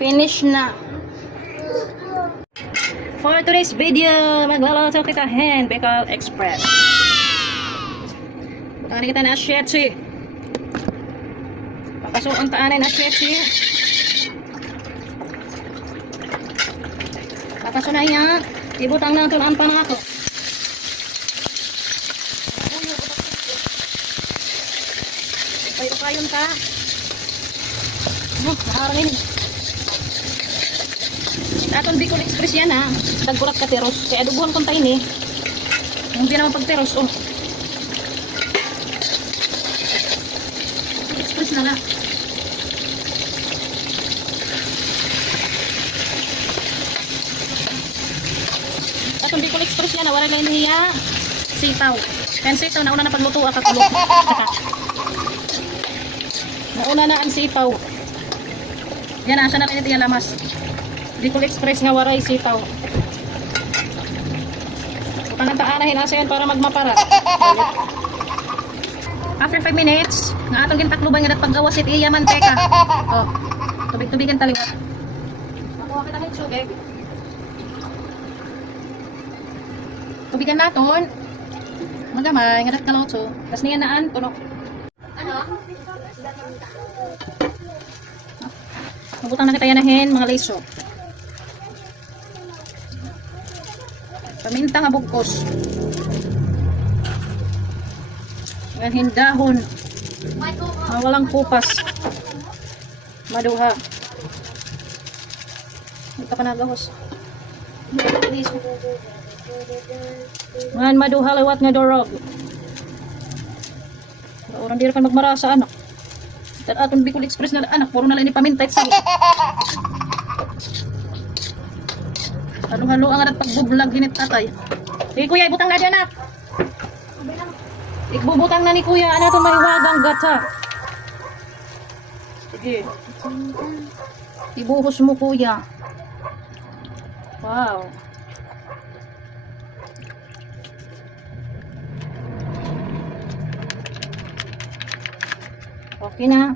Finish na. For today's video, magluluto kita hen Bicol Express. Bukan kita na shetsi. Papasukan taan na shetsi. Papasukan niya. Ibutang na ito ang panako. Payo-payon ka. Maharangin. Aton Bicol Express yan ha. Tagkurak ka teros. Kaya adubuhan kong tayo ni. Hindi naman pagteros. Oh. Express na nga. Aton Bicol Express yan ha. Wala lang niya. Sitaw. Kaya sitaw nauna na pagluto at katulog. Nauna na ang sitaw. Yan na. Siya na rin ito lamas. Bicol Express nga waray sitaw. Pangantaanahin asa yan para magmapara. After 5 minutes, nga atong gintakluban nga paggawas it iya manteka. Oh. Tubig-tubigan talingat. Makuha kita ng sugeg. Tubigan naton. Magamay nga kalotso. Tas niya naan tuno. Ano? Mabutang na kita yanahin mga leso. Paminta nga bugkos. Yan hindahon. Walang kupas. Maduha. Ito pa nagahos. Ngan maduha lewat nga dorog. Orang diri kan magmarasa anak. At atong Bicol Express na anak, puro na lang ni paminta sa. Halo-halo ang arat pagbublag ginit tatay. Sige kuya, ibutang na dyan anak. Igbubutang na ni kuya. Ano ito mahiwagang gata. Sige. Ibuhos mo kuya. Wow. Okay na.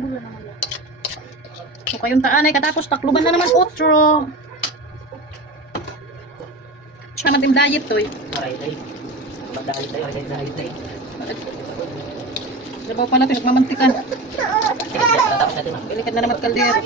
Bula naman yan. So kayong taan ay katapos takluban na naman otro. Siya matim diet to eh. Sabaw pa natin, magmamantikan. Balikan na naman kaldero.